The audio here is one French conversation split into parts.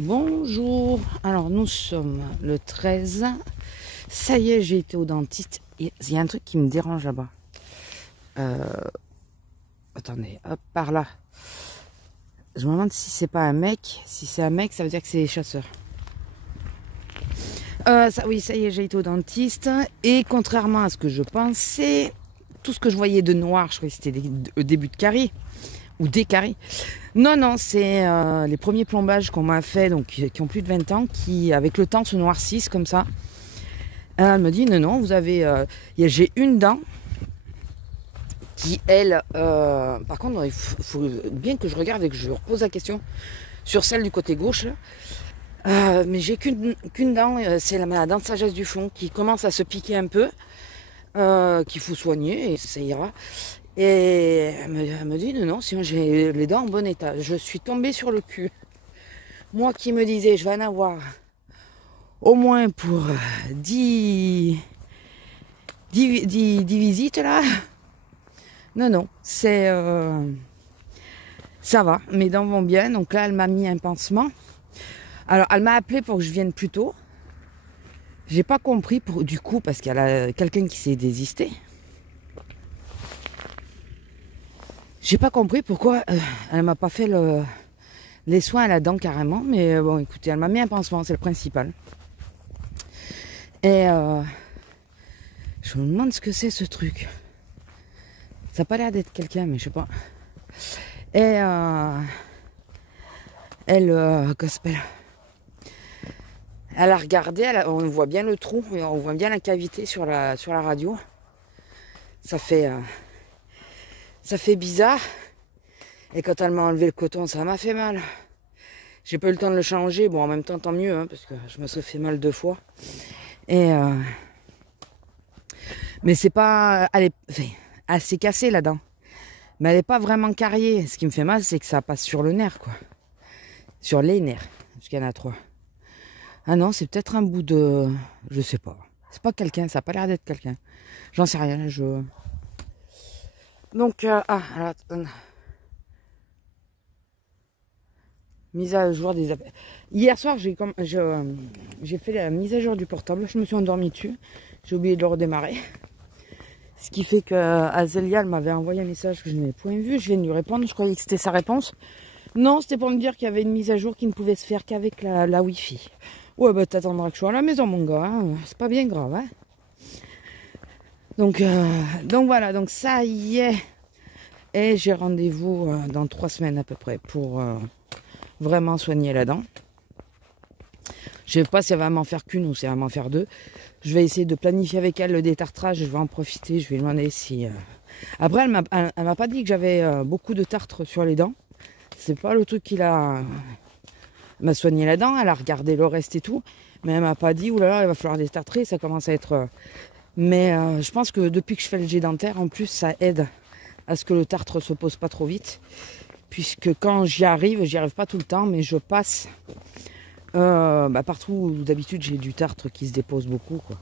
Bonjour, alors nous sommes le 13, ça y est j'ai été au dentiste, il y a un truc qui me dérange là-bas, attendez, hop par là, je me demande si c'est pas un mec, si c'est un mec ça veut dire que c'est les chasseurs. Oui ça y est j'ai été au dentiste et contrairement à ce que je pensais, tout ce que je voyais de noir, je croyais que c'était des débuts de caries. Ou des caries. Non, c'est les premiers plombages qu'on m'a fait, donc qui ont plus de 20 ans, qui avec le temps se noircissent comme ça. Elle me dit non, vous avez, j'ai une dent qui elle, par contre il faut bien que je regarde et que je repose la question sur celle du côté gauche. Mais j'ai qu'une dent, c'est la dent de sagesse du fond qui commence à se piquer un peu, qu'il faut soigner et ça ira. Et elle me dit non, sinon j'ai les dents en bon état. Je suis tombée sur le cul. Moi qui me disais, je vais en avoir au moins pour 10 visites là. Non, c'est ça va, mes dents vont bien. Donc là, elle m'a mis un pansement. Alors, elle m'a appelé pour que je vienne plus tôt. J'ai pas compris du coup parce qu'il y a quelqu'un qui s'est désisté. J'ai pas compris pourquoi elle m'a pas fait les soins à la dent carrément, mais bon écoutez, elle m'a mis un pansement, c'est le principal. Et je me demande ce que c'est ce truc. Ça n'a pas l'air d'être quelqu'un, mais je sais pas. Et elle, qu'est-ce qu'elle s'appelle ? Elle a regardé, on voit bien le trou, et on voit bien la cavité sur la radio. Ça fait bizarre. Et quand elle m'a enlevé le coton, ça m'a fait mal. J'ai pas eu le temps de le changer. Bon, en même temps, tant mieux, hein, parce que je me suis fait mal 2 fois. Et mais c'est pas... Elle s'est cassée, la dent. Mais elle est pas vraiment carriée. Ce qui me fait mal, c'est que ça passe sur le nerf, quoi. Sur les nerfs. Parce qu'il y en a 3. Ah non, c'est peut-être un bout de... Je sais pas. C'est pas quelqu'un, ça a pas l'air d'être quelqu'un. J'en sais rien, Donc, alors, mise à jour des appels. Hier soir, j'ai fait la mise à jour du portable. Je me suis endormie dessus. J'ai oublié de le redémarrer. Ce qui fait que Azélia, elle m'avait envoyé un message que je n'ai point vu. Je viens de lui répondre. Je croyais que c'était sa réponse. Non, c'était pour me dire qu'il y avait une mise à jour qui ne pouvait se faire qu'avec la Wi-Fi. Ouais, bah t'attendras que je sois à la maison, mon gars. Hein. C'est pas bien grave, hein. Donc voilà, donc ça y est. Et j'ai rendez-vous dans 3 semaines à peu près pour vraiment soigner la dent. Je sais pas si elle va m'en faire qu'une ou si elle va m'en faire 2. Je vais essayer de planifier avec elle le détartrage. Je vais en profiter. Je vais lui demander si... Après, elle m'a pas dit que j'avais beaucoup de tartre sur les dents. C'est pas le truc qu'il a... Elle m'a soigné la dent. Elle a regardé le reste et tout. Mais elle m'a pas dit, oulala, il va falloir détartrer. Ça commence à être... Mais je pense que depuis que je fais le jet dentaire, en plus, ça aide à ce que le tartre se pose pas trop vite. Puisque quand j'y arrive pas tout le temps, mais je passe partout où d'habitude j'ai du tartre qui se dépose beaucoup, quoi.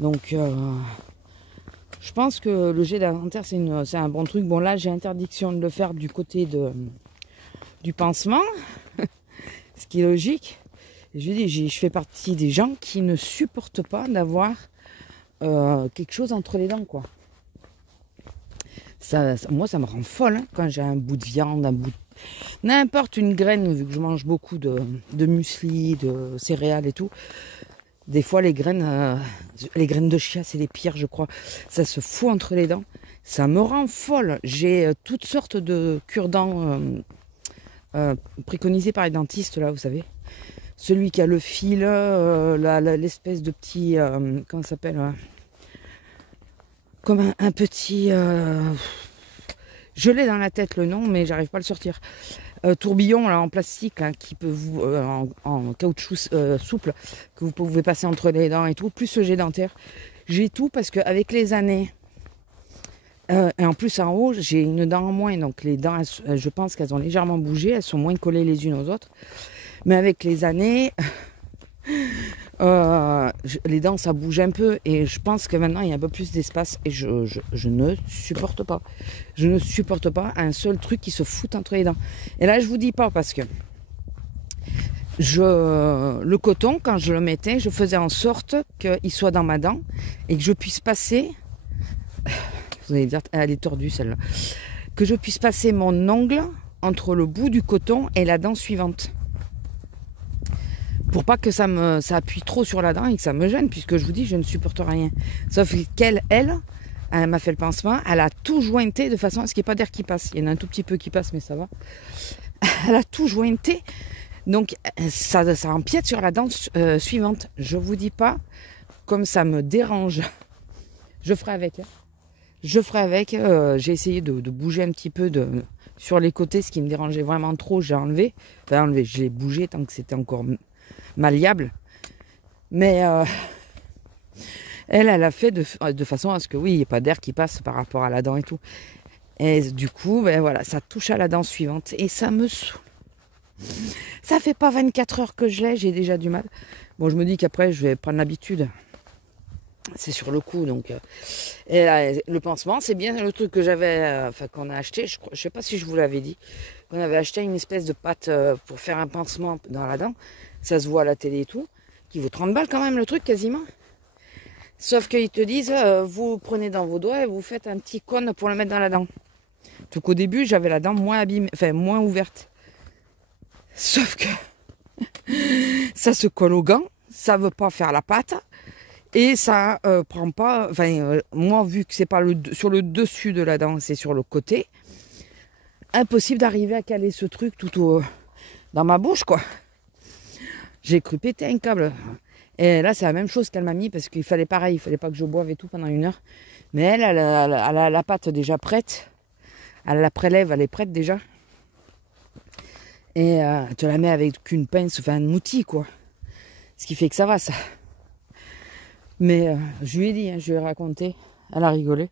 Donc je pense que le jet dentaire c'est un bon truc. Bon là j'ai interdiction de le faire du côté du pansement, ce qui est logique. Je dis, je fais partie des gens qui ne supportent pas d'avoir quelque chose entre les dents, quoi. Moi, ça me rend folle, hein, quand j'ai un bout de viande, n'importe une graine, vu que je mange beaucoup de muesli, de céréales et tout. Des fois, les graines de chia, c'est les pires, je crois. Ça se fout entre les dents. Ça me rend folle. J'ai toutes sortes de cure-dents préconisés par les dentistes, là, vous savez. Celui qui a le fil, l'espèce de petit... comment ça s'appelle comme un petit... je l'ai dans la tête le nom, mais j'arrive pas à le sortir. Tourbillon là, en plastique, là, qui peut vous... en caoutchouc souple, que vous pouvez passer entre les dents et tout, plus le jet dentaire. J'ai tout parce qu'avec les années... et en plus en haut, j'ai une dent en moins, donc les dents, je pense qu'elles ont légèrement bougé, elles sont moins collées les unes aux autres. Mais avec les années... les dents ça bouge un peu et je pense que maintenant il y a un peu plus d'espace et je ne supporte pas. Je ne supporte pas un seul truc qui se fout entre les dents. Et là je vous dis pas parce que le coton, quand je le mettais, je faisais en sorte qu'il soit dans ma dent et que je puisse passer, vous allez dire, elle est tordue celle-là, que je puisse passer mon ongle entre le bout du coton et la dent suivante. Pour pas que ça appuie trop sur la dent et que ça me gêne, puisque je vous dis, je ne supporte rien. Sauf qu'elle, elle m'a fait le pansement, elle a tout jointé de façon à ce qu'il n'y ait pas d'air qui passe. Il y en a un tout petit peu qui passe, mais ça va. Elle a tout jointé, donc ça empiète sur la dent suivante. Je vous dis pas, comme ça me dérange, je ferai avec. Je ferai avec, j'ai essayé de bouger un petit peu sur les côtés, ce qui me dérangeait vraiment trop, j'ai enlevé. Enfin enlevé, je l'ai bougé tant que c'était encore malliable. Mais elle a fait de façon à ce que oui, il n'y ait pas d'air qui passe par rapport à la dent et tout. Et du coup, ben voilà, ça touche à la dent suivante et ça me saoule. Ça fait pas 24 heures que je l'ai, j'ai déjà du mal. Bon, je me dis qu'après, je vais prendre l'habitude. C'est sur le coup, donc. Et là, le pansement, c'est bien le truc que j'avais, qu'on a acheté. Je sais pas si je vous l'avais dit. On avait acheté une espèce de pâte pour faire un pansement dans la dent. Ça se voit à la télé et tout. Qui vaut 30 balles quand même, le truc, quasiment. Sauf qu'ils te disent, vous prenez dans vos doigts et vous faites un petit cône pour le mettre dans la dent. Donc au début, j'avais la dent moins abîmée, enfin moins ouverte. Sauf que ça se colle au gant, ça veut pas faire la pâte et ça prend pas. Enfin, moi, vu que c'est pas sur le dessus de la dent, c'est sur le côté, impossible d'arriver à caler ce truc dans ma bouche, quoi. J'ai cru péter un câble. Et là, c'est la même chose qu'elle m'a mis parce qu'il fallait pareil, il fallait pas que je boive et tout pendant 1 heure. Mais elle a la pâte déjà prête. Elle la prélève, elle est prête déjà. Et tu la mets avec une pince, enfin un outil, quoi. Ce qui fait que ça va, ça. Mais je lui ai dit, je lui ai raconté. Elle a rigolé.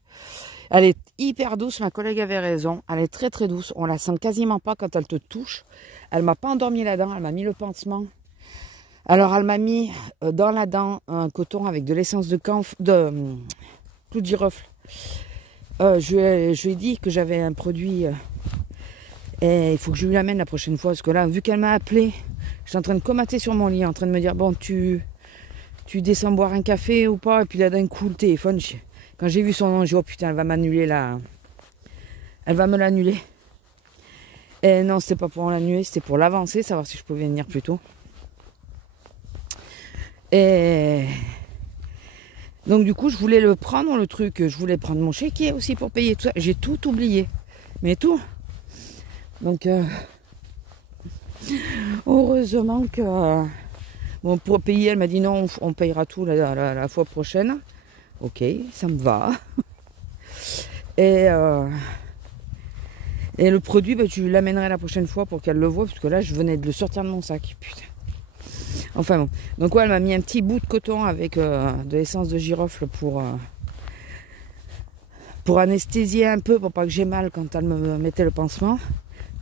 Elle est hyper douce, ma collègue avait raison. Elle est très très douce. On la sent quasiment pas quand elle te touche. Elle m'a pas endormi la dent, elle m'a mis le pansement. Alors elle m'a mis dans la dent un coton avec de l'essence de clou de girofle. Je lui ai dit que j'avais un produit et il faut que je lui l'amène la prochaine fois parce que là, vu qu'elle m'a appelé, je suis en train de comater sur mon lit, en train de me dire bon, tu descends boire un café ou pas, et puis là d'un coup le téléphone, quand j'ai vu son nom, j'ai dit oh putain, elle va m'annuler là, elle va me l'annuler. Et non, c'était pas pour l'annuler, c'était pour l'avancer, savoir si je pouvais venir plus tôt. Et donc du coup, je voulais le prendre, le truc, je voulais prendre mon chéquier aussi pour payer tout ça. J'ai tout oublié, mais tout. Donc, heureusement que... bon, pour payer, elle m'a dit non, on payera tout la fois prochaine. Ok, ça me va. Et le produit, bah, tu l'amènerai la prochaine fois pour qu'elle le voie, parce que là, je venais de le sortir de mon sac. Putain. Enfin bon. Donc ouais, elle m'a mis un petit bout de coton avec de l'essence de girofle pour anesthésier un peu, pour pas que j'ai mal quand elle me mettait le pansement.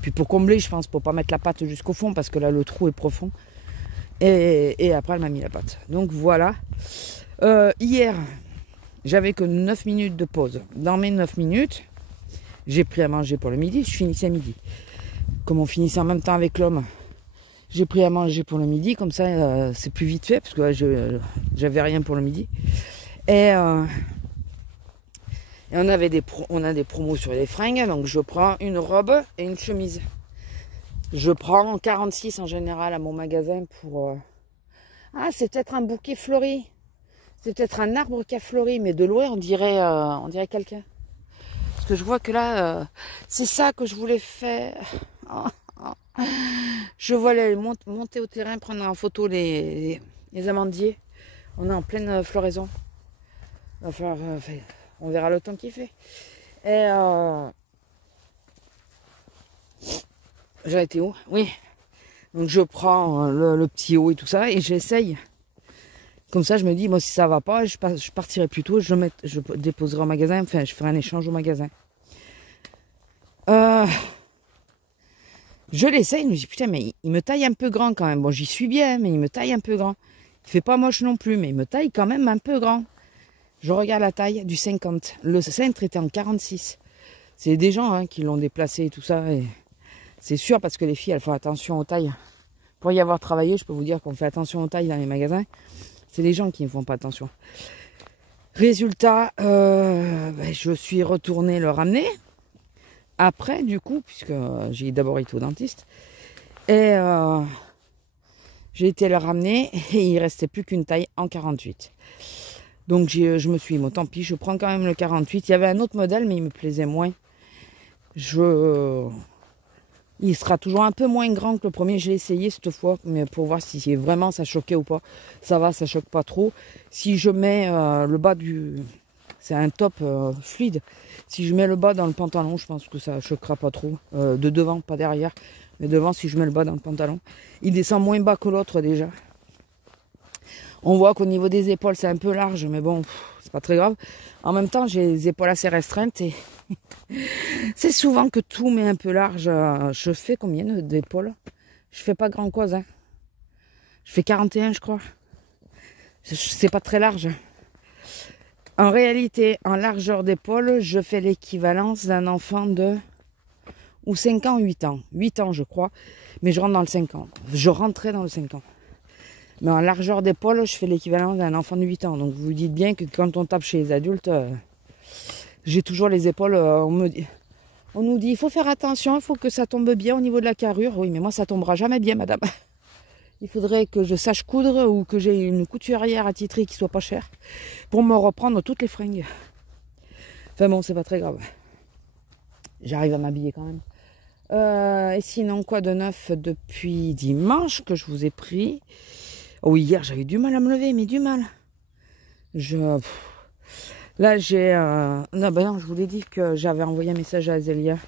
Puis pour combler, je pense, pour pas mettre la pâte jusqu'au fond, parce que là, le trou est profond. Et après, elle m'a mis la pâte. Donc voilà. Hier, j'avais que 9 minutes de pause. Dans mes 9 minutes, j'ai pris à manger pour le midi. Je finissais à midi. Comme on finissait en même temps avec l'homme, j'ai pris à manger pour le midi. Comme ça, c'est plus vite fait, parce que j'avais rien pour le midi. Et on a des promos sur les fringues. Donc je prends une robe et une chemise. Je prends 46 en général à mon magasin pour... Ah, c'est peut-être un bouquet fleuri. C'est peut-être un arbre qui a fleuri, mais de loin, on dirait quelqu'un. Parce que je vois que là, c'est ça que je voulais faire. Je vois les monter au terrain, prendre en photo les amandiers. On est en pleine floraison. Enfin, on verra le temps qu'il fait. Et... j'ai été où? Oui. Donc je prends le petit haut et tout ça et j'essaye. Comme ça, je me dis, moi, si ça va pas, je partirai plus tôt, je déposerai au magasin, enfin, je ferai un échange au magasin. Je l'essaye, je me dis, putain, mais il me taille un peu grand quand même. Bon, j'y suis bien, mais il me taille un peu grand. Il fait pas moche non plus, mais il me taille quand même un peu grand. Je regarde la taille du 50. Le cintre était en 46. C'est des gens qui l'ont déplacé et tout ça. Et c'est sûr, parce que les filles, elles font attention aux tailles Pour y avoir travaillé, je peux vous dire qu'on fait attention aux tailles dans les magasins. C'est les gens qui ne font pas attention. Résultat, je suis retournée le ramener. Après, du coup, puisque j'ai d'abord été au dentiste. Et j'ai été le ramener et il ne restait plus qu'une taille en 48. Donc je me suis dit, bon tant pis, je prends quand même le 48. Il y avait un autre modèle, mais il me plaisait moins. Il sera toujours un peu moins grand que le premier. J'ai essayé cette fois, mais pour voir si vraiment ça choquait ou pas. Ça va, ça choque pas trop. Si je mets le bas du... C'est un top fluide. Si je mets le bas dans le pantalon, je pense que ça choquera pas trop. De devant, pas derrière. Mais devant, si je mets le bas dans le pantalon. Il descend moins bas que l'autre déjà. On voit qu'au niveau des épaules, c'est un peu large. Mais bon, c'est pas très grave. En même temps, j'ai les épaules assez restreintes. Et c'est souvent que tout met un peu large. Je fais combien d'épaules? Je fais pas grand chose. Hein. Je fais 41, je crois. C'est pas très large. En réalité, en largeur d'épaule, je fais l'équivalence d'un enfant de... ou 5 ans, 8 ans. 8 ans, je crois. Mais je rentre dans le 5 ans. Je rentrais dans le 5 ans. Mais en largeur d'épaule, je fais l'équivalence d'un enfant de 8 ans. Donc vous vous dites bien que quand on tape chez les adultes, j'ai toujours les épaules... on nous dit, il faut faire attention, il faut que ça tombe bien au niveau de la carrure. Oui, mais moi, ça tombera jamais bien, madame. Il faudrait que je sache coudre ou que j'ai une couturière attitrée qui soit pas chère pour me reprendre toutes les fringues. Enfin bon, c'est pas très grave. J'arrive à m'habiller quand même. Et sinon, quoi de neuf depuis dimanche que je vous ai pris? Oh, hier, j'avais du mal à me lever, mais du mal. Là, j'ai... Non, je vous l'ai dit que j'avais envoyé un message à Azélia.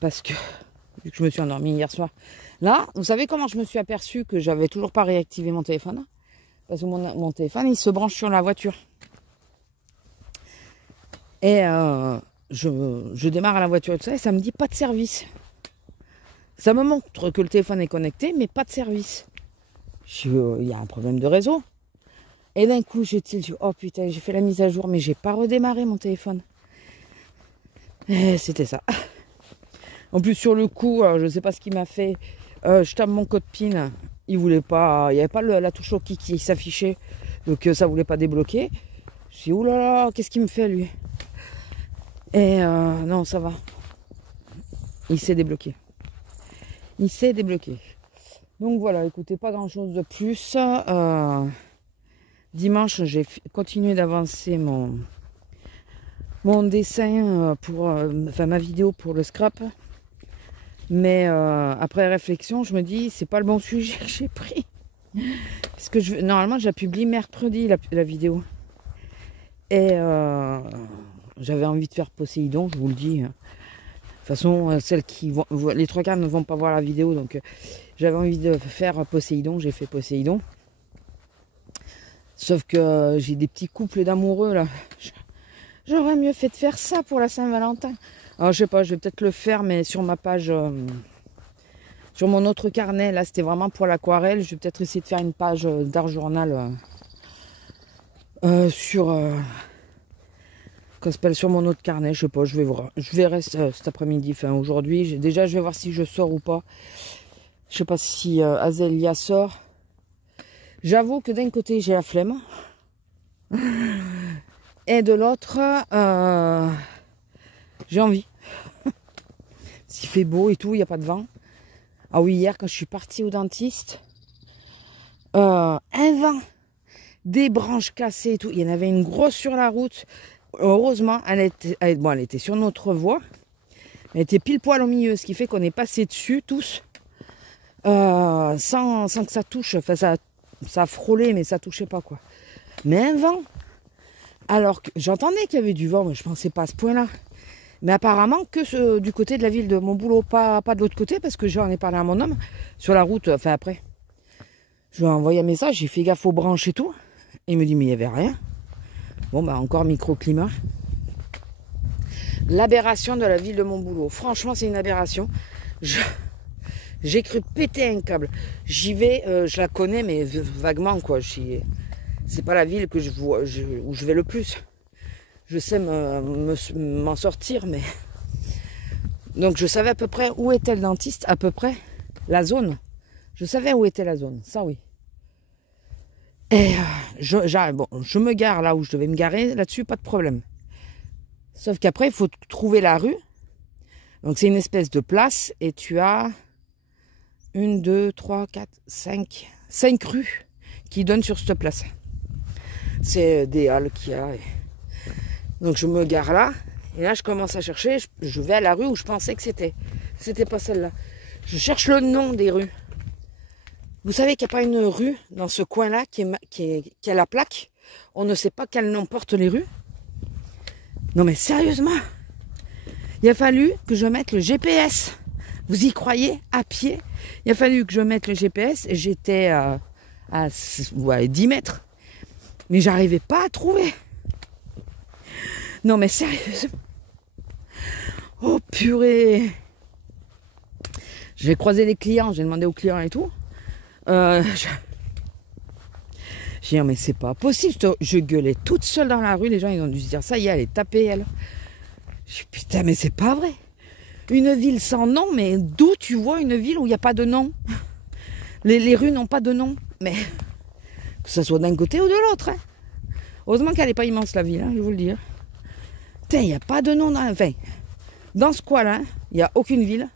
Parce que... vu que je me suis endormie hier soir. Là, vous savez comment je me suis aperçue que j'avais toujours pas réactivé mon téléphone? Parce que mon téléphone, il se branche sur la voiture. Et je démarre à la voiture et tout ça, et ça me dit pas de service. Ça me montre que le téléphone est connecté, mais pas de service. Il y a un problème de réseau. Et d'un coup, j'ai dit, oh putain, j'ai fait la mise à jour, mais j'ai pas redémarré mon téléphone. Et c'était ça. En plus, sur le coup, je sais pas ce qu'il m'a fait. Je tape mon code PIN. Il voulait pas. Il n'y avait pas la touche au qui s'affichait. Donc ça voulait pas débloquer. Je suis oulala, qu'est-ce qu'il me fait lui? Et non, ça va. Il s'est débloqué. Il s'est débloqué. Donc voilà, écoutez, pas grand chose de plus. Dimanche, j'ai continué d'avancer mon dessin pour ma vidéo pour le scrap. Mais après réflexion, je me dis, c'est pas le bon sujet que j'ai pris. Parce que normalement, je la publie mercredi, la vidéo. Et j'avais envie de faire Poséidon, je vous le dis. De toute façon, les trois quarts ne vont pas voir la vidéo, donc j'avais envie de faire Poséidon, j'ai fait Poséidon. Sauf que j'ai des petits couples d'amoureux là. J'aurais mieux fait de faire ça pour la Saint-Valentin. Alors je sais pas, je vais peut-être le faire, mais sur ma page, sur mon autre carnet, là c'était vraiment pour l'aquarelle. Je vais peut-être essayer de faire une page d'art journal sur mon autre carnet. Je sais pas, je vais voir. Je verrai cet après-midi, enfin aujourd'hui. Déjà, je vais voir si je sors ou pas. Je sais pas si Azélia sort. J'avoue que d'un côté, j'ai la flemme. Et de l'autre, j'ai envie. S'il fait beau et tout, il n'y a pas de vent. Ah oui, hier, quand je suis partie au dentiste, un vent, des branches cassées et tout. Il y en avait une grosse sur la route. Heureusement, elle était sur notre voie. Elle était pile poil au milieu, ce qui fait qu'on est passé dessus tous. Sans que ça touche. Enfin, ça a frôlé, mais ça touchait pas, quoi. Mais un vent. Alors que j'entendais qu'il y avait du vent, mais je pensais pas à ce point-là. Mais apparemment que du côté de la ville de mon boulot, pas de l'autre côté, parce que j'en ai parlé à mon homme sur la route, enfin après. Je lui ai envoyé un message, j'ai fait gaffe aux branches et tout. Et il me dit, mais il n'y avait rien. Bon, bah encore microclimat. L'aberration de la ville de mon boulot. Franchement, c'est une aberration. J'ai cru péter un câble. J'y vais, je la connais, mais vaguement, quoi. C'est pas la ville que où je vais le plus. Je sais m'en sortir, mais... Donc je savais à peu près où était le dentiste, à peu près la zone. Je savais où était la zone, ça oui. Et je me gare là où je devais me garer, là-dessus, pas de problème. Sauf qu'après, il faut trouver la rue. Donc c'est une espèce de place et tu as 1, 2, 3, 4, 5 rues qui donnent sur cette place. C'est des halles qu'il y a. Donc je me gare là et là je commence à chercher. Je vais à la rue où je pensais que c'était. C'était pas celle-là. Je cherche le nom des rues. Vous savez qu'il n'y a pas une rue dans ce coin-là qui a la plaque. On ne sait pas quel nom portent les rues. Non mais sérieusement, il a fallu que je mette le GPS. Vous y croyez? À pied. Il a fallu que je mette le GPS et j'étais à 10 mètres. Mais j'arrivais pas à trouver. Non mais sérieusement. Oh purée. J'ai croisé les clients, j'ai demandé aux clients et tout. J'ai dit, mais c'est pas possible. Je gueulais toute seule dans la rue. Les gens, ils ont dû se dire, ça y est, elle est tapée, elle. Je dis, putain, mais c'est pas vrai. Une ville sans nom, mais d'où tu vois une ville où il n'y a pas de nom? Les rues n'ont pas de nom. Mais que ce soit d'un côté ou de l'autre. Hein. Heureusement qu'elle n'est pas immense, la ville, hein, je vous le dis. Putain, il n'y a pas de nom. Enfin, dans ce coin-là, il n'y a aucune ville,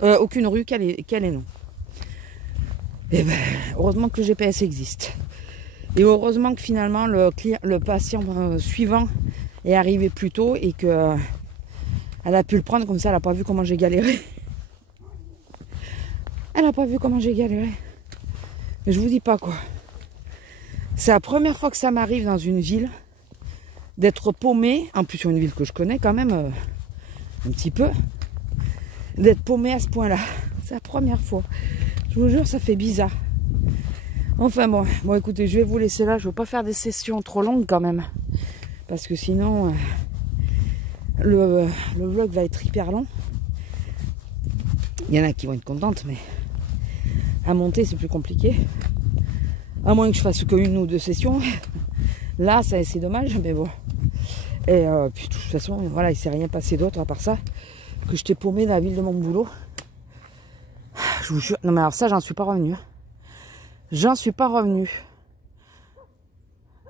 aucune rue qui a les noms. Et ben, heureusement que le GPS existe. Et heureusement que finalement, le patient suivant est arrivé plus tôt et que elle a pu le prendre comme ça, elle n'a pas vu comment j'ai galéré. Elle n'a pas vu comment j'ai galéré. Mais je vous dis pas quoi. C'est la première fois que ça m'arrive dans une ville d'être paumé, en plus sur une ville que je connais quand même un petit peu, d'être paumé à ce point-là. C'est la première fois. Je vous jure, ça fait bizarre. Enfin bon, écoutez, je vais vous laisser là. Je ne veux pas faire des sessions trop longues quand même. Parce que sinon, le vlog va être hyper long. Il y en a qui vont être contentes, mais à monter, c'est plus compliqué. À moins que je fasse qu'une ou deux sessions. Là, c'est dommage, mais bon. Et puis de toute façon, voilà, il ne s'est rien passé d'autre à part ça. Que j'étais paumé dans la ville de mon boulot. Je vous jure. Non mais alors ça, j'en suis pas revenu. J'en suis pas revenu.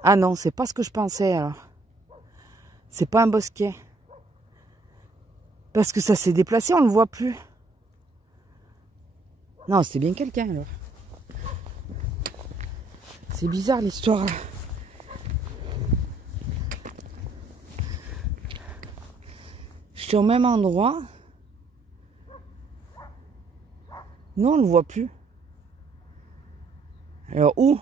Ah non, c'est pas ce que je pensais alors. C'est pas un bosquet. Parce que ça s'est déplacé, on le voit plus. Non, c'était bien quelqu'un alors. C'est bizarre l'histoire là. Je suis au même endroit. Non, on ne le voit plus. Alors où?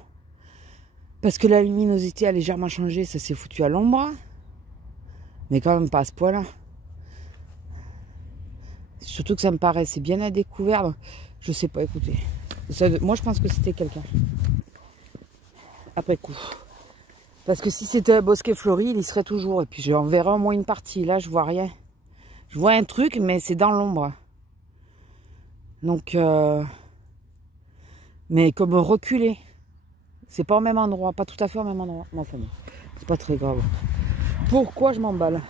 Parce que la luminosité a légèrement changé, ça s'est foutu à l'ombre. Mais quand même pas à ce point-là. Surtout que ça me paraissait bien à découvert. Je sais pas, écoutez. Moi je pense que c'était quelqu'un. Après coup. Parce que si c'était un bosquet fleuri, il y serait toujours. Et puis j'en verrai au moins une partie. Là, je vois rien. Je vois un truc, mais c'est dans l'ombre. Donc, mais comme reculé. C'est pas au même endroit. Pas tout à fait au même endroit. Mais enfin, c'est pas très grave. Pourquoi je m'emballe?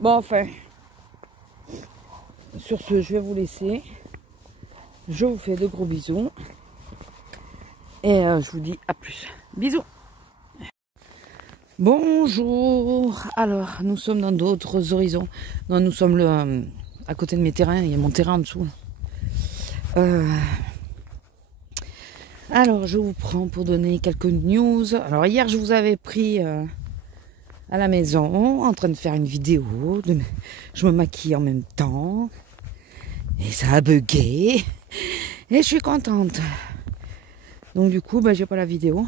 Bon, enfin. Sur ce, je vais vous laisser. Je vous fais de gros bisous. Et je vous dis à plus. Bisous. Bonjour. Alors, nous sommes dans d'autres horizons. Non, nous sommes à côté de mes terrains. Il y a mon terrain en dessous. Alors, je vous prends pour donner quelques news. Alors, hier, je vous avais pris à la maison, en train de faire une vidéo. Je me maquille en même temps. Et ça a bugué. Et je suis contente. Donc, du coup, j'ai pas la vidéo.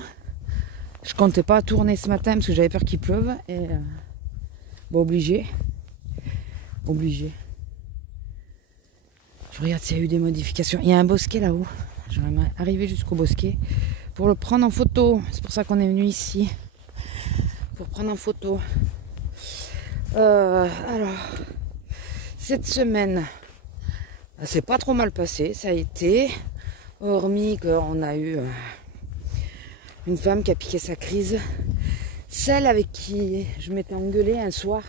Je comptais pas tourner ce matin parce que j'avais peur qu'il pleuve. Et obligé. Obligé. Je regarde s'il y a eu des modifications. Il y a un bosquet là-haut. J'aimerais arriver jusqu'au bosquet pour le prendre en photo. C'est pour ça qu'on est venu ici. Pour prendre en photo. Alors, cette semaine, c'est pas trop mal passé. Ça a été, hormis qu'on a eu une femme qui a piqué sa crise. Celle avec qui je m'étais engueulée un soir,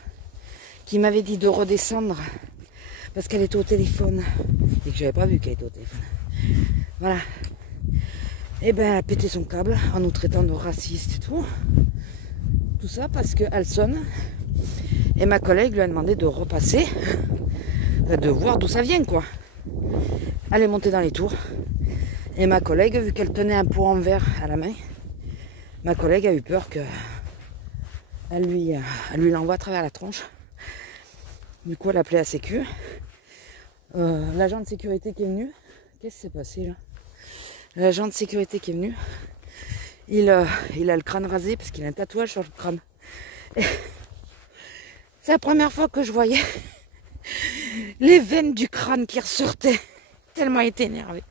qui m'avait dit de redescendre parce qu'elle était au téléphone et que j'avais pas vu qu'elle était au téléphone. Voilà. Et ben elle a pété son câble en nous traitant de racistes et tout. Tout ça parce qu'elle sonne. Et ma collègue lui a demandé de repasser, de voir d'où ça vient quoi. Elle est montée dans les tours. Et ma collègue, vu qu'elle tenait un pot en verre à la main, ma collègue a eu peur que elle lui l'envoie à travers la tronche. Du coup, elle a appelé la sécu. L'agent de sécurité qui est venu. Qu'est-ce qui s'est passé là? L'agent de sécurité qui est venu. Il a le crâne rasé parce qu'il a un tatouage sur le crâne. C'est la première fois que je voyais les veines du crâne qui ressortaient. Tellement elle était énervée.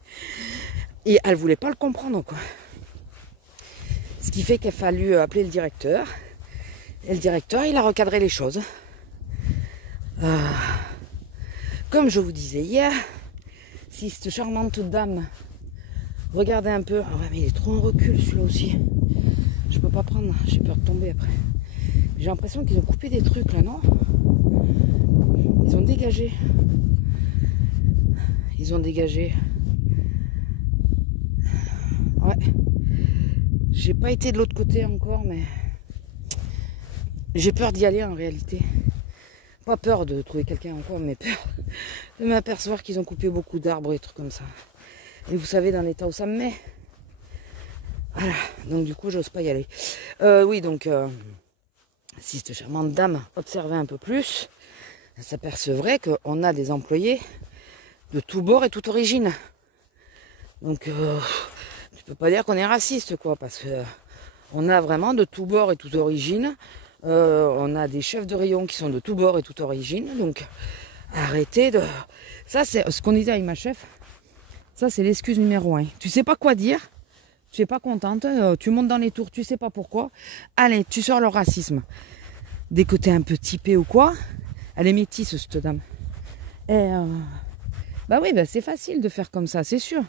Et elle voulait pas le comprendre quoi. Ce qui fait qu'il a fallu appeler le directeur. Et le directeur, il a recadré les choses. Comme je vous disais hier, si cette charmante dame regardait un peu... Ah ouais, mais il est trop en recul celui-là aussi. Je peux pas prendre, j'ai peur de tomber après. J'ai l'impression qu'ils ont coupé des trucs là, non? Ils ont dégagé. Ils ont dégagé. Ouais. J'ai pas été de l'autre côté encore, mais... J'ai peur d'y aller en réalité. Pas peur de trouver quelqu'un encore, mais peur de m'apercevoir qu'ils ont coupé beaucoup d'arbres et trucs comme ça. Et vous savez dans l'état où ça me met. Voilà, donc du coup j'ose pas y aller. Oui, donc si cette charmante dame observait un peu plus, elle s'apercevrait qu'on a des employés de tous bords et toute origine. Donc tu peux pas dire qu'on est raciste quoi, parce que on a vraiment de tous bords et toute origine. On a des chefs de rayon qui sont de tous bords et toute origine. Donc arrêtez de... Ça c'est ce qu'on disait avec ma chef. Ça c'est l'excuse numéro 1. Tu sais pas quoi dire, tu es pas contente, tu montes dans les tours, tu sais pas pourquoi. Allez, tu sors le racisme. Dès que t'es un peu typé ou quoi, elle est métisse cette dame. Et bah oui, bah c'est facile de faire comme ça, c'est sûr.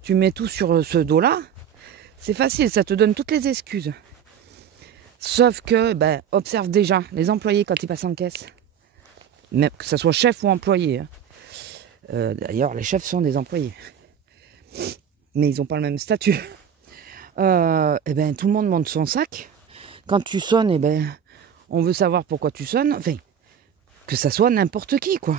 Tu mets tout sur ce dos-là, c'est facile, ça te donne toutes les excuses. Sauf que, ben, observe déjà les employés quand ils passent en caisse. Même que ce soit chef ou employé. Hein. D'ailleurs, les chefs sont des employés. Mais ils n'ont pas le même statut. Et ben, tout le monde monte son sac. Quand tu sonnes, et ben, on veut savoir pourquoi tu sonnes. Enfin, que ça soit n'importe qui, quoi.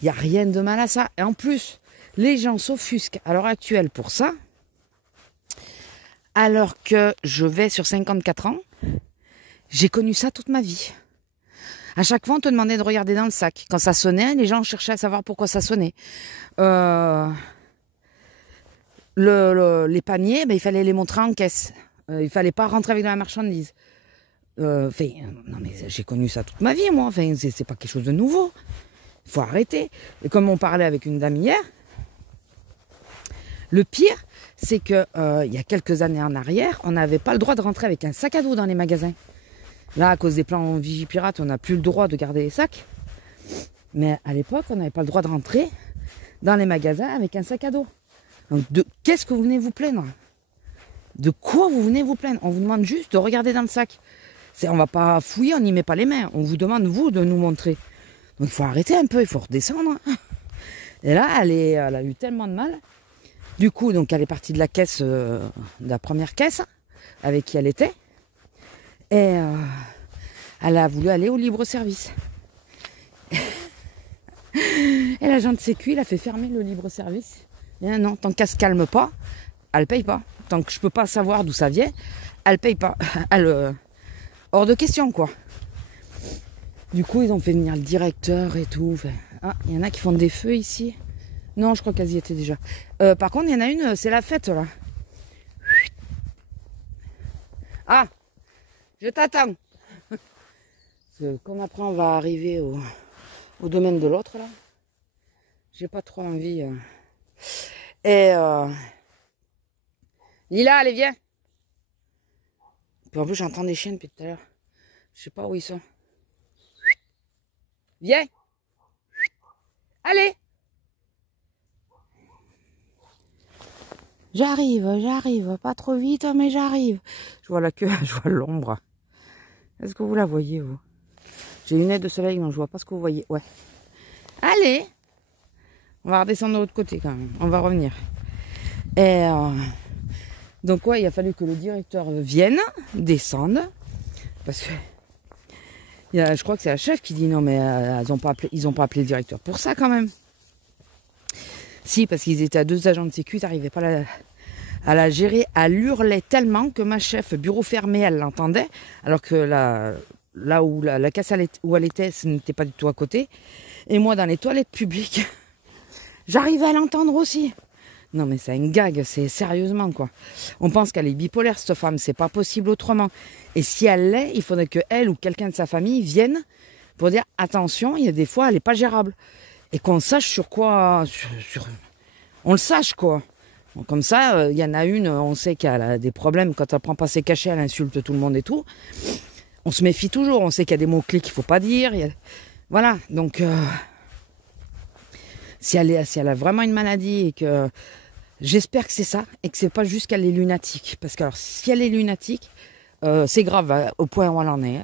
Il n'y a rien de mal à ça. Et en plus, les gens s'offusquent à l'heure actuelle pour ça. Alors que je vais sur 54 ans, j'ai connu ça toute ma vie. À chaque fois, on te demandait de regarder dans le sac. Quand ça sonnait, les gens cherchaient à savoir pourquoi ça sonnait. Les paniers, ben, il fallait les montrer en caisse. Il fallait pas rentrer avec de la marchandise. Non mais j'ai connu ça toute ma vie, moi. Enfin, c'est pas quelque chose de nouveau. Il faut arrêter. Et comme on parlait avec une dame hier, le pire, c'est que il y a quelques années en arrière, on n'avait pas le droit de rentrer avec un sac à dos dans les magasins. Là, à cause des plans Vigipirate, on n'a plus le droit de garder les sacs. Mais à l'époque, on n'avait pas le droit de rentrer dans les magasins avec un sac à dos. Donc, qu'est-ce que vous venez vous plaindre? De quoi vous venez vous plaindre? On vous demande juste de regarder dans le sac. On va pas fouiller, on n'y met pas les mains. On vous demande, vous, de nous montrer. Donc, il faut arrêter un peu, il faut redescendre. Et là, elle a eu tellement de mal. Du coup, donc, elle est partie de la caisse, de la première caisse, avec qui elle était. Et elle a voulu aller au libre-service. Et l'agent de sécu, il a fait fermer le libre-service. Et non, tant qu'elle se calme pas, elle paye pas. Tant que je peux pas savoir d'où ça vient, elle paye pas. Hors de question, quoi. Du coup, ils ont fait venir le directeur et tout. Enfin, il y en a qui font des feux ici. Non, je crois qu'elles y étaient déjà. Par contre, il y en a une, c'est la fête, là. Ah, je t'attends. Comme après, on va arriver au domaine de l'autre, là. J'ai pas trop envie. Et Lila, allez, viens. Puis en plus, j'entends des chiens depuis tout à l'heure. Je sais pas où ils sont. Viens. Allez. J'arrive. Pas trop vite, mais j'arrive. Je vois la queue, je vois l'ombre. Est-ce que vous la voyez, vous? J'ai une lunette de soleil, non, je vois pas ce que vous voyez. Ouais. Allez. On va redescendre de l'autre côté, quand même. On va revenir. Et donc ouais, il a fallu que le directeur vienne, descende, parce que je crois que c'est la chef qui dit non mais ils ont pas appelé le directeur pour ça quand même. Si, parce qu'ils étaient à 2 agents de sécu, t'arrivais pas à la gérer. Elle hurlait tellement que ma chef, bureau fermé, elle l'entendait, alors que là où la casse où elle était, ce n'était pas du tout à côté. Et moi, dans les toilettes publiques, j'arrivais à l'entendre aussi. Non mais c'est une gag, c'est sérieusement quoi. On pense qu'elle est bipolaire cette femme, c'est pas possible autrement. Et si elle l'est, il faudrait que elle ou quelqu'un de sa famille vienne pour dire attention, il y a des fois elle est pas gérable. Et qu'on sache sur quoi, on le sache quoi. Bon, comme ça, il y en a une, on sait qu'elle a des problèmes quand elle prend pas ses cachets, elle insulte tout le monde et tout. On se méfie toujours, on sait qu'il y a des mots-clés qu'il faut pas dire. Voilà, donc si elle a vraiment une maladie et que j'espère que c'est ça et que c'est pas juste qu'elle est lunatique. Parce que alors, si elle est lunatique, c'est grave au point où elle en est.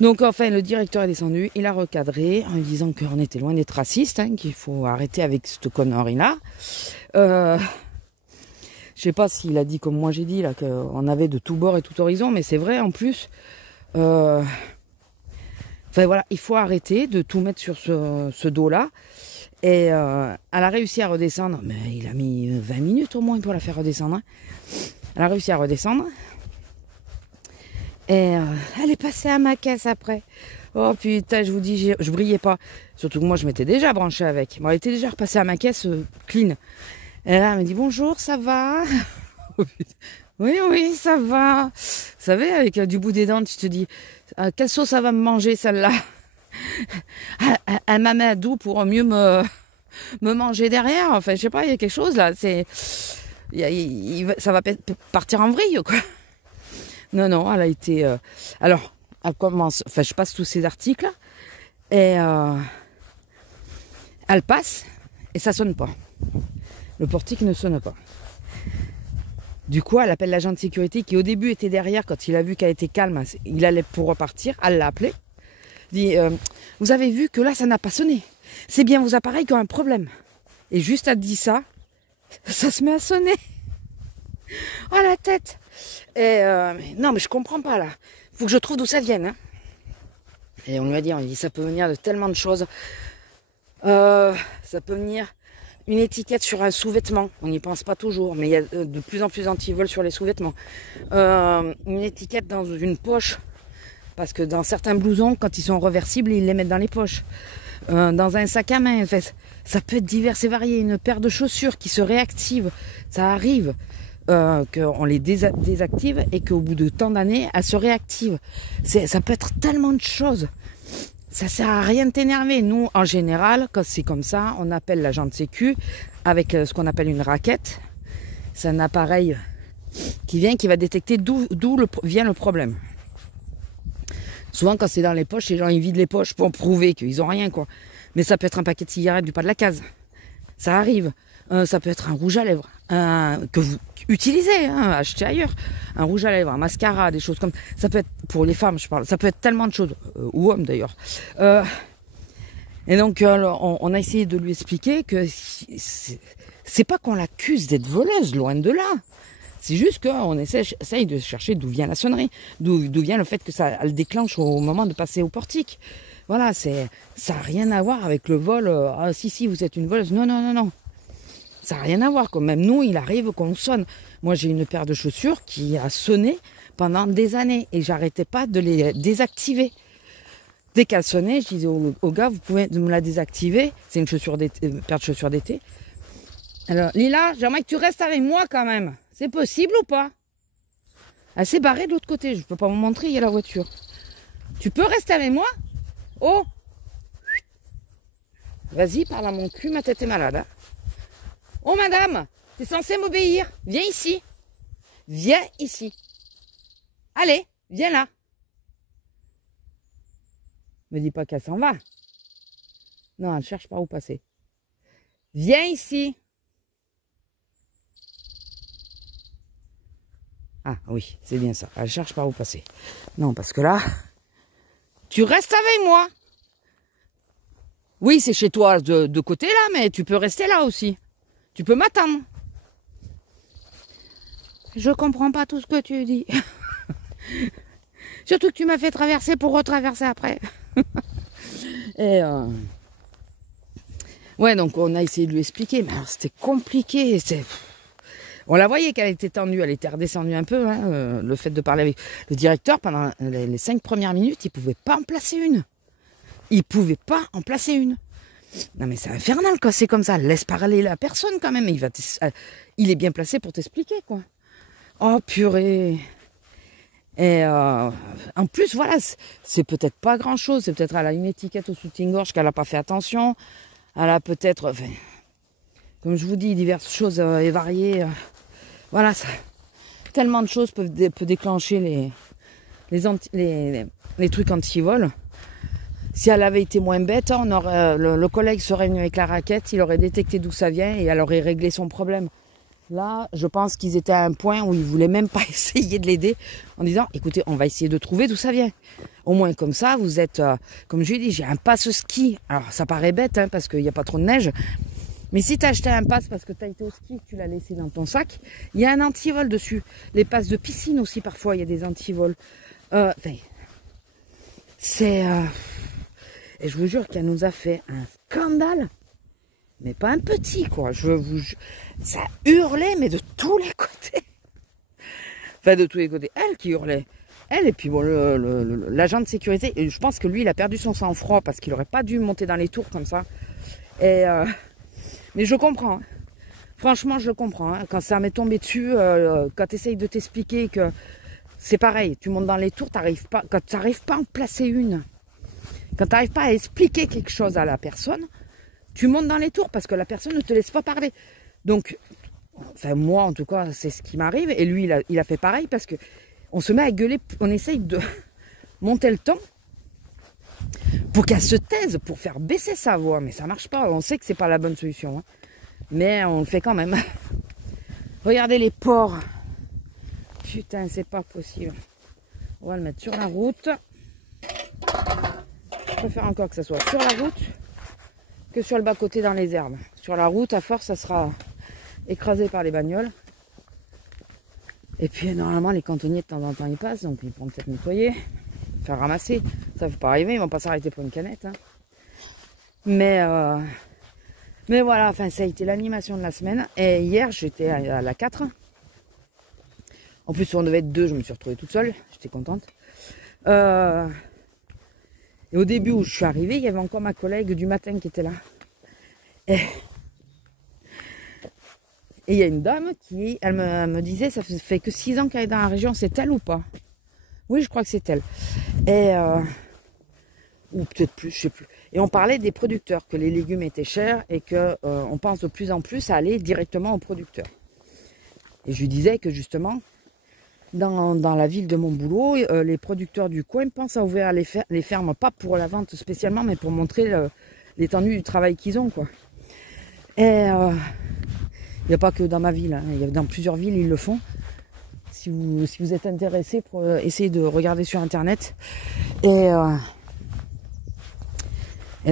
Donc enfin, le directeur est descendu, il a recadré en lui disant qu'on était loin d'être raciste, hein, qu'il faut arrêter avec cette connerie-là. Je sais pas s'il a dit comme moi j'ai dit, là, qu'on avait de tout bord et tout horizon, mais c'est vrai en plus. Enfin voilà, il faut arrêter de tout mettre sur ce dos-là. Et elle a réussi à redescendre, mais il a mis 20 minutes au moins pour la faire redescendre. Hein. Elle a réussi à redescendre. Et elle est passée à ma caisse après. Oh putain, je vous dis, je brillais pas. Surtout que moi, je m'étais déjà branchée avec. Bon, elle était déjà repassée à ma caisse clean. Et là, elle me dit bonjour, ça va? Oui, oui, ça va. Vous savez, avec du bout des dents, tu te dis, quelle sauce ça va me manger celle-là? Elle m'a mis à dos pour mieux me manger derrière. Enfin, je sais pas, il y a quelque chose là. Ça va partir en vrille, quoi. Non, non, elle a été... alors, elle commence... Enfin, je passe tous ces articles. Et elle passe. Et ça sonne pas. Le portique ne sonne pas. Du coup, elle appelle l'agent de sécurité qui, au début, était derrière. Quand il a vu qu'elle était calme, il allait pour repartir. Elle l'a appelé. Il dit, vous avez vu que là, ça n'a pas sonné. C'est bien vos appareils qui ont un problème. Et juste, elle dit ça. Ça se met à sonner. Oh, la tête. Et non, mais je comprends pas là. Faut que je trouve d'où ça vienne. Hein. Et on lui a dit, ça peut venir de tellement de choses. Ça peut venir une étiquette sur un sous-vêtement. On n'y pense pas toujours, mais il y a de plus en plus d'antivols sur les sous-vêtements. Une étiquette dans une poche. Parce que dans certains blousons, quand ils sont reversibles, ils les mettent dans les poches. Dans un sac à main, en fait, ça peut être divers et varié. Une paire de chaussures qui se réactive, ça arrive. Qu'on les désactive et qu'au bout de tant d'années, elles se réactivent. Ça peut être tellement de choses. Ça sert à rien de t'énerver. Nous, en général, quand c'est comme ça, on appelle l'agent de sécu avec ce qu'on appelle une raquette. C'est un appareil qui va détecter d'où vient le problème. Souvent, quand c'est dans les poches, les gens ils vident les poches pour prouver qu'ils n'ont rien, quoi. Mais ça peut être un paquet de cigarettes du pas de la case. Ça arrive. Ça peut être un rouge à lèvres que vous utilisez, hein, achetez ailleurs. Un rouge à lèvres, un mascara, des choses comme ça. Ça peut être, pour les femmes, je parle, ça peut être tellement de choses, ou hommes d'ailleurs. Et donc, on a essayé de lui expliquer que c'est pas qu'on l'accuse d'être voleuse, loin de là. C'est juste qu'on essaye de chercher d'où vient la sonnerie, d'où vient le fait que ça elle déclenche au moment de passer au portique. Voilà, ça n'a rien à voir avec le vol. Ah si, vous êtes une voleuse. Non, non, non, non. Ça n'a rien à voir. Même nous, il arrive qu'on sonne. Moi, j'ai une paire de chaussures qui a sonné pendant des années et j'arrêtais pas de les désactiver. Dès qu'elle sonnait, je disais au gars, vous pouvez me la désactiver. C'est une paire de chaussures d'été. Alors, Lila, j'aimerais que tu restes avec moi quand même. C'est possible ou pas? Elle s'est barrée de l'autre côté. Je ne peux pas vous montrer, il y a la voiture. Tu peux rester avec moi? Oh! Vas-y, parle à mon cul, ma tête est malade. Hein. Oh madame, t'es censée m'obéir. Viens ici. Viens ici. Allez, viens là. Me dis pas qu'elle s'en va. Non, elle cherche par où passer. Viens ici. Ah oui, c'est bien ça. Elle cherche par où passer. Non, parce que là, tu restes avec moi. Oui, c'est chez toi de côté là, mais tu peux rester là aussi. Tu peux m'attendre. Je comprends pas tout ce que tu dis. Surtout que tu m'as fait traverser pour retraverser après. Et ouais, donc on a essayé de lui expliquer, mais c'était compliqué. On la voyait qu'elle était tendue, elle était redescendue un peu. Hein, le fait de parler avec le directeur pendant les 5 premières minutes, il pouvait pas en placer une. Il pouvait pas en placer une. Non mais c'est infernal quand c'est comme ça. Laisse parler la personne quand même. Il est bien placé pour t'expliquer quoi. Oh purée. Et en plus voilà, c'est peut-être pas grand chose. C'est peut-être elle a une étiquette au soutien-gorge qu'elle a pas fait attention. Elle a peut-être, enfin, comme je vous dis, diverses choses et variées. Voilà, tellement de choses peuvent déclencher les trucs anti-vol. Si elle avait été moins bête, on aurait, le collègue serait venu avec la raquette, il aurait détecté d'où ça vient et elle aurait réglé son problème. Là, je pense qu'ils étaient à un point où ils ne voulaient même pas essayer de l'aider en disant, écoutez, on va essayer de trouver d'où ça vient. Au moins comme ça, vous êtes, comme je lui ai dit, j'ai un passe ski. Alors ça paraît bête hein, parce qu'il n'y a pas trop de neige. Mais si tu as acheté un pass parce que tu as été au ski, que tu l'as laissé dans ton sac, il y a un antivol dessus. Les passes de piscine aussi, parfois, il y a des antivols. C'est... Et je vous jure qu'elle nous a fait un scandale. Mais pas un petit, quoi. Ça hurlait, mais de tous les côtés. Enfin, de tous les côtés. Elle qui hurlait. Elle, et puis bon, l'agent de sécurité. Et je pense que lui, il a perdu son sang-froid parce qu'il n'aurait pas dû monter dans les tours comme ça. Et... mais je comprends. Hein. Franchement, je le comprends. Hein. Quand ça m'est tombé dessus, quand tu essayes de t'expliquer que c'est pareil, tu montes dans les tours, t'arrives pas, quand tu n'arrives pas à en placer une, quand tu n'arrives pas à expliquer quelque chose à la personne, tu montes dans les tours parce que la personne ne te laisse pas parler. Donc, enfin moi en tout cas, c'est ce qui m'arrive. Et lui, il a fait pareil parce que on se met à gueuler, on essaye de monter le ton pour qu'elle se taise, pour faire baisser sa voix. Mais ça marche pas, on sait que c'est pas la bonne solution. Hein. Mais on le fait quand même. Regardez les porcs. Putain, c'est pas possible. On va le mettre sur la route. Je préfère encore que ça soit sur la route que sur le bas-côté dans les herbes. Sur la route, à force, ça sera écrasé par les bagnoles. Et puis, normalement, les cantonniers, de temps en temps, ils passent. Donc, ils vont peut-être nettoyer, faire ramasser. Ça ne peut pas arriver, ils vont pas s'arrêter pour une canette. Hein. Mais voilà, enfin, ça a été l'animation de la semaine. Et hier, j'étais à la 4. En plus, on devait être 2, je me suis retrouvée toute seule. J'étais contente. Et au début où je suis arrivée, il y avait encore ma collègue du matin qui était là. Et il y a une dame qui, elle me disait, ça fait que 6 ans qu'elle est dans la région, c'est elle ou pas? Oui, je crois que c'est elle. Et ou peut-être plus, je sais plus. Et on parlait des producteurs, que les légumes étaient chers et que on pense de plus en plus à aller directement aux producteurs. Et je lui disais que justement, dans la ville de mon boulot, les producteurs du coin pensent à ouvrir les fermes, pas pour la vente spécialement, mais pour montrer l'étendue du travail qu'ils ont, quoi. Et il n'y a pas que dans ma ville, hein. Dans plusieurs villes, ils le font. Si vous êtes intéressé, pour essayer de regarder sur Internet. Et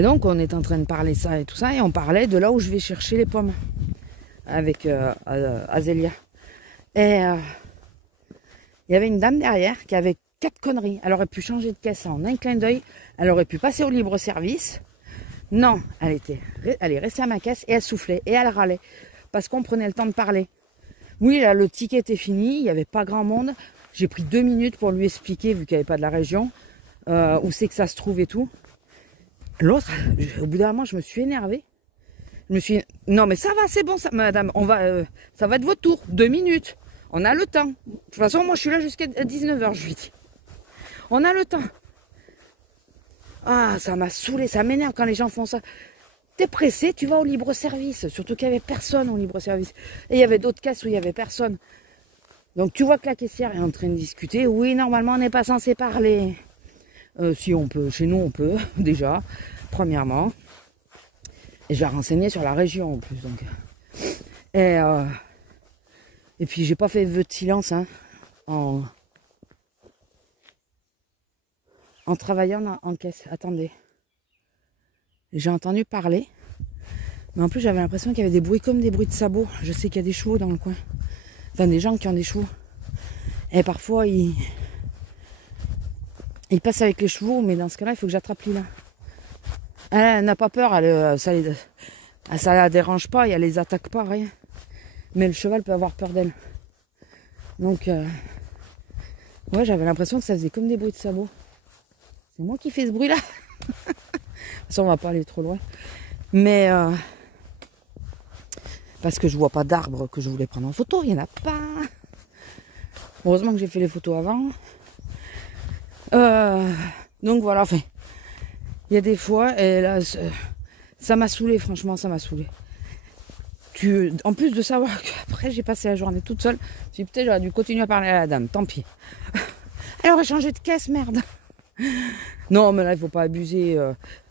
donc, on est en train de parler ça et tout ça, et on parlait de là où je vais chercher les pommes avec Azélia. Et il y avait une dame derrière qui avait 4 conneries. Elle aurait pu changer de caisse en un clin d'œil. Elle aurait pu passer au libre-service. Non, elle est restée à ma caisse et elle soufflait et elle râlait. Parce qu'on prenait le temps de parler. Oui, là, le ticket était fini. Il n'y avait pas grand monde. J'ai pris 2 minutes pour lui expliquer, vu qu'elle n'est pas de la région, où c'est que ça se trouve et tout. L'autre, au bout d'un moment, je me suis énervée. Non, mais ça va, c'est bon, ça, madame. Ça va être votre tour. 2 minutes. On a le temps. De toute façon, moi, je suis là jusqu'à 19h, je lui dis. On a le temps. Ah, ça m'a saoulé, ça m'énerve quand les gens font ça. T'es pressé, tu vas au libre-service. Surtout qu'il n'y avait personne au libre-service. Et il y avait d'autres caisses où il n'y avait personne. Donc, tu vois que la caissière est en train de discuter. Oui, normalement, on n'est pas censé parler. Si on peut, chez nous, on peut, déjà, premièrement. Et je l'ai renseigné sur la région, en plus. Donc. Et puis j'ai pas fait vœu de silence hein, en travaillant en caisse. Attendez. J'ai entendu parler. Mais en plus j'avais l'impression qu'il y avait des bruits comme des bruits de sabots. Je sais qu'il y a des chevaux dans le coin. Enfin des gens qui ont des chevaux. Et parfois, il passe avec les chevaux, mais dans ce cas-là, il faut que j'attrape Lila. Elle n'a pas peur, ça la dérange pas, et elle les attaque pas, rien. Mais le cheval peut avoir peur d'elle. Donc, ouais, j'avais l'impression que ça faisait comme des bruits de sabots. C'est moi qui fais ce bruit-là. Ça, on va pas aller trop loin. Mais, parce que je vois pas d'arbres que je voulais prendre en photo, il y en a pas. Heureusement que j'ai fait les photos avant. Donc voilà, enfin, il y a des fois, et là, ça m'a saoulé, franchement, ça m'a saoulé. En plus de savoir qu'après j'ai passé la journée toute seule, je me suis dit, peut-être j'aurais dû continuer à parler à la dame, tant pis. Elle aurait changé de caisse, merde. Non, mais là, il faut pas abuser.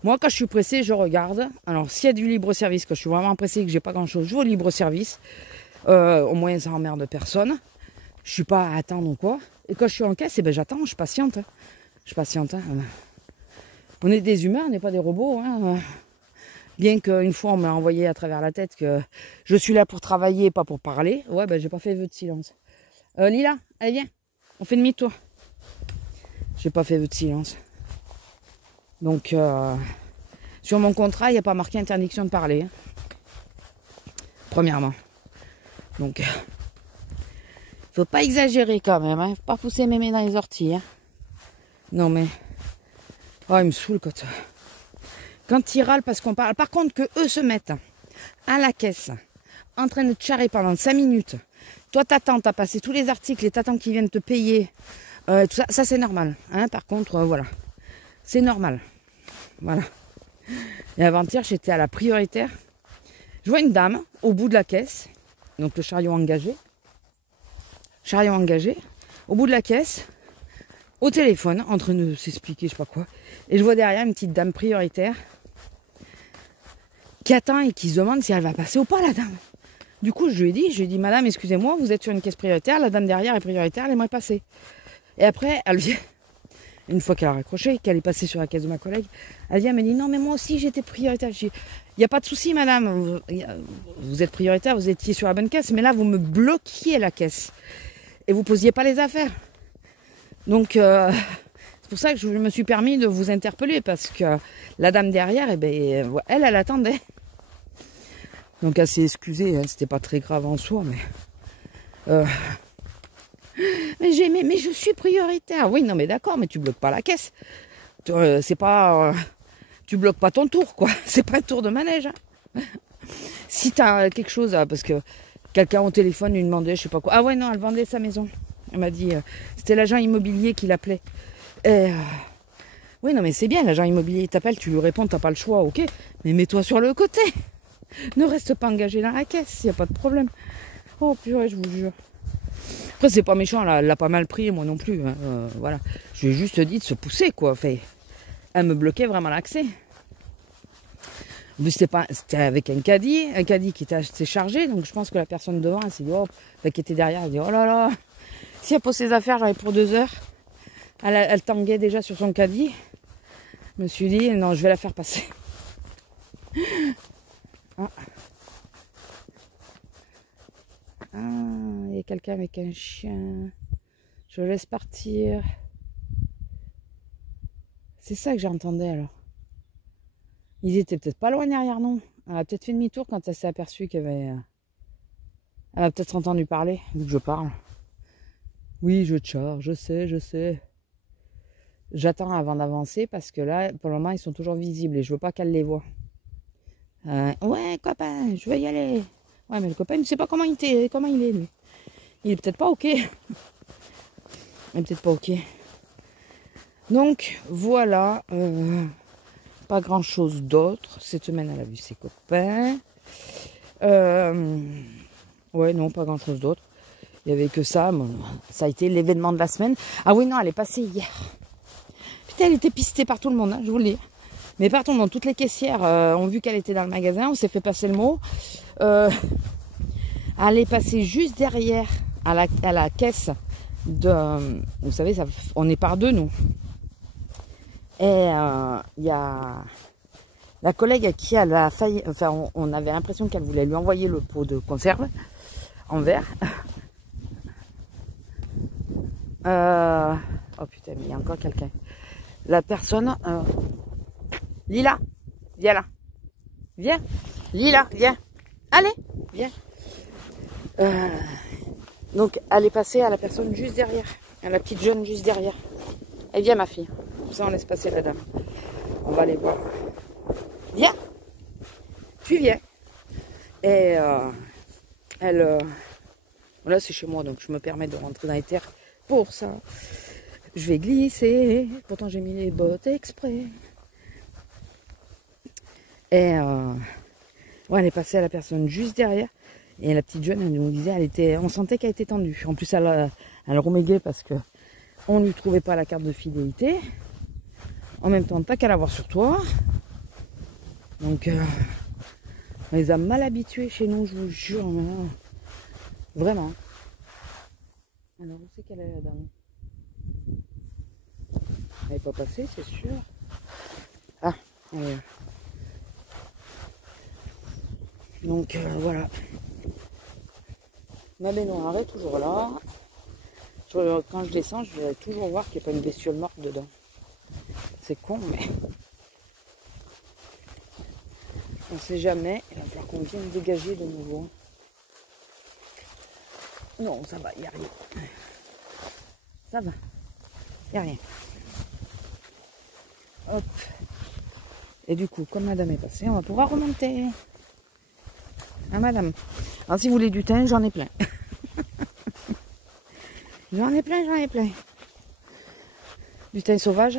Moi, quand je suis pressée, je regarde. Alors, s'il y a du libre-service, quand je suis vraiment pressée et que j'ai pas grand-chose, je vais au libre-service. Au moins, ça emmerde personne. Je suis pas à attendre ou quoi. Et quand je suis en caisse, eh ben, j'attends, je patiente. Je patiente. On est des humains, on n'est pas des robots. Hein. Bien qu'une fois, on m'a envoyé à travers la tête que je suis là pour travailler, pas pour parler. Ouais, ben, j'ai pas fait vœu de silence. Lila, allez, viens. On fait demi-tour. J'ai pas fait vœu de silence. Donc, sur mon contrat, il n'y a pas marqué interdiction de parler. Hein. Premièrement. Donc, faut pas exagérer quand même. Hein. Faut pas pousser mes mains dans les orties. Hein. Non, mais... Oh, il me saoule quand ils râlent parce qu'on parle. Par contre, que eux se mettent à la caisse, en train de te charrer pendant 5 minutes. Toi, t'attends, t'as passé tous les articles et t'attends qu'ils viennent te payer. Tout ça, ça c'est normal. Hein. Par contre, voilà. C'est normal. Voilà. Et avant-hier, j'étais à la prioritaire. Je vois une dame au bout de la caisse. Donc le chariot engagé. Chariot engagé. Au bout de la caisse. Au téléphone, en train de s'expliquer, je sais pas quoi. Et je vois derrière une petite dame prioritaire. Qui attend et qui se demande si elle va passer ou pas, la dame. Du coup, je lui ai dit, madame, excusez-moi, vous êtes sur une caisse prioritaire. La dame derrière est prioritaire, elle aimerait passer. Et après, elle vient. Une fois qu'elle a raccroché, qu'elle est passée sur la caisse de ma collègue, elle vient, elle me dit, non, mais moi aussi, j'étais prioritaire. Je dis, il n'y a pas de souci, madame. Vous êtes prioritaire, vous étiez sur la bonne caisse, mais là, vous me bloquiez la caisse. Et vous posiez pas les affaires. Donc, c'est pour ça que je me suis permis de vous interpeller, parce que la dame derrière, eh ben, elle attendait. Donc, elle s'est excusée, hein, c'était pas très grave en soi, mais... Mais je suis prioritaire. Oui, non, mais d'accord, mais tu bloques pas la caisse. C'est pas... tu bloques pas ton tour, quoi. C'est pas un tour de manège. Hein. Si t'as quelque chose, parce que quelqu'un au téléphone lui demandait, je sais pas quoi. Ah ouais, non, elle vendait sa maison. Elle m'a dit, c'était l'agent immobilier qui l'appelait. Oui, non, mais c'est bien, l'agent immobilier t'appelle, tu lui réponds, t'as pas le choix, ok. Mais mets-toi sur le côté. Ne reste pas engagé dans la caisse, y a pas de problème. Oh purée, je vous jure. Après, c'est pas méchant, elle l'a pas mal pris, moi non plus. Hein. Voilà. Je lui ai juste dit de se pousser, quoi. Enfin, elle me bloquait vraiment l'accès. C'était avec un caddie qui était assez chargé, donc je pense que la personne devant, elle s'est dit, oh, qui était derrière, elle dit, oh là là, si elle pose ses affaires, j'arrive pour 2 heures. Elle tanguait déjà sur son caddie. Je me suis dit, non, je vais la faire passer. Ah. Ah, il y a quelqu'un avec un chien. Je le laisse partir. C'est ça que j'entendais alors. Ils étaient peut-être pas loin derrière nous. Elle a peut-être fait demi-tour quand elle s'est aperçue qu'il y avait... Elle a peut-être entendu parler, vu que je parle. Oui, je te charge, je sais. J'attends avant d'avancer parce que là, pour le moment, ils sont toujours visibles et je veux pas qu'elle les voie. Ouais, copain, je veux y aller. Ouais, mais le copain, je ne sais pas comment il est, lui. Il est peut-être pas ok. Il est peut-être pas ok. Donc, voilà. Pas grand-chose d'autre. Cette semaine, elle a vu ses copains. Ouais, non, pas grand-chose d'autre. Il n'y avait que ça. Bon, ça a été l'événement de la semaine. Ah oui, non, elle est passée hier. Putain, elle était pistée par tout le monde, hein, je vous le dis. Mais par tout le monde, toutes les caissières ont vu qu'elle était dans le magasin. On s'est fait passer le mot. Elle est passée juste derrière à la caisse de... Vous savez, on est par deux, nous. Et il y a la collègue à qui elle a failli... Enfin, on avait l'impression qu'elle voulait lui envoyer le pot de conserve en verre. Oh putain, mais il y a encore quelqu'un. La personne... Lila, viens là. Viens. Lila, viens. Allez, viens. Donc, elle est passée à la personne juste derrière. À la petite jeune juste derrière. Et viens, ma fille. Comme ça, on laisse passer la dame. On va aller voir. Viens. Tu viens. Et là, c'est chez moi, donc je me permets de rentrer dans les terres pour ça. Je vais glisser. Pourtant, j'ai mis les bottes exprès. Et ouais, elle est passée à la personne juste derrière. Et la petite jeune, elle nous disait, on sentait qu'elle était tendue. En plus, elle reméguait parce que on ne lui trouvait pas la carte de fidélité. En même temps, t'as qu'à l'avoir sur toi. Donc, on les a mal habitués chez nous, je vous jure. Vraiment. Alors, où c'est qu'elle est la dame? Elle n'est pas passée, c'est sûr. Ah, elle est là. Donc, voilà. Ma baignoire est toujours là. Quand je descends, je vais toujours voir qu'il n'y a pas une bestiole morte dedans. C'est con, mais on ne sait jamais. Il va falloir qu'on vienne dégager de nouveau. Non, ça va, il n'y a rien. Ça va, il n'y a rien. Hop. Et du coup, comme madame est passée, on va pouvoir remonter. Ah, madame. Alors, si vous voulez du thym, j'en ai plein. J'en ai plein. Du thym sauvage.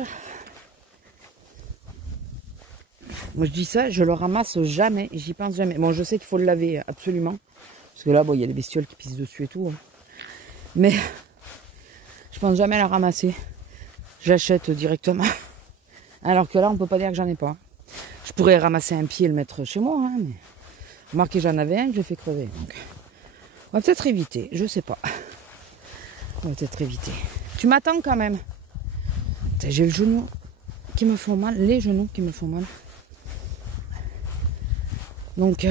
Moi, je dis ça, je le ramasse jamais. J'y pense jamais. Bon, je sais qu'il faut le laver, absolument. Parce que là, bon, il y a les bestioles qui pissent dessus et tout. Hein. Mais je pense jamais à la ramasser. J'achète directement. Alors que là, on peut pas dire que j'en ai pas. Je pourrais ramasser un pied et le mettre chez moi. Hein, mais remarquez, j'en avais un, je l'ai fait crever. Donc, on va peut-être éviter. Je sais pas. On va peut-être éviter. Tu m'attends quand même. J'ai le genou qui me font mal. Les genoux qui me font mal. Donc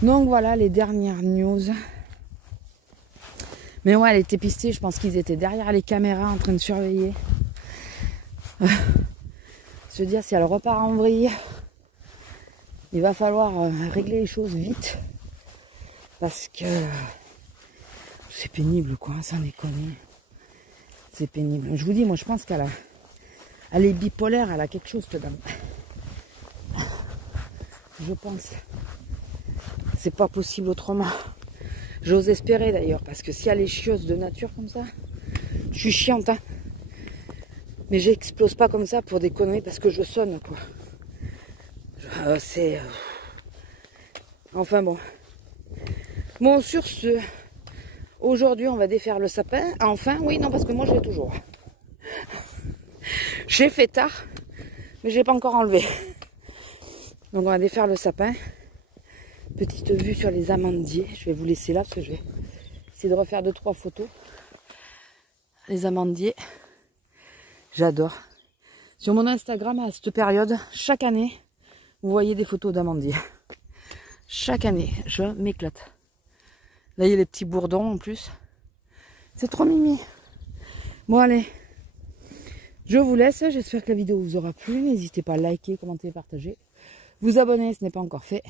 voilà les dernières news. Mais ouais, elle était pistée. Je pense qu'ils étaient derrière les caméras en train de surveiller. Se dire si elle repart en vrille, il va falloir régler les choses vite. Parce que c'est pénible quoi, sans déconner. C'est pénible. Je vous dis, moi je pense qu'elle est bipolaire, elle a quelque chose cette dame. Je pense. C'est pas possible autrement. J'ose espérer d'ailleurs, parce que si elle est chieuse de nature comme ça, je suis chiante, hein. Mais j'explose pas comme ça pour des conneries parce que je sonne, quoi. Enfin bon. Bon, sur ce, aujourd'hui on va défaire le sapin. Enfin, oui, non, parce que moi je l'ai toujours. J'ai fait tard, mais je l'ai pas encore enlevé. Donc on va défaire le sapin. Petite vue sur les amandiers. Je vais vous laisser là parce que je vais essayer de refaire 2-3 photos. Les amandiers, j'adore. Sur mon Instagram à cette période, chaque année, vous voyez des photos d'amandiers. Chaque année, je m'éclate. Là, il y a les petits bourdons en plus. C'est trop mimi. Bon, allez. Je vous laisse. J'espère que la vidéo vous aura plu. N'hésitez pas à liker, commenter, partager. Vous abonner, ce n'est pas encore fait.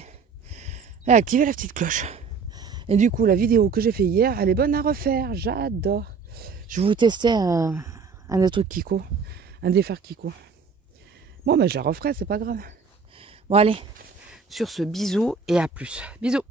Et activez la petite cloche. Et du coup, la vidéo que j'ai fait hier, elle est bonne à refaire. J'adore. Je vais vous tester un autre truc Kiko. Un défaire Kiko. Bon, ben je la referai, c'est pas grave. Bon, allez. Sur ce, bisous et à plus. Bisous.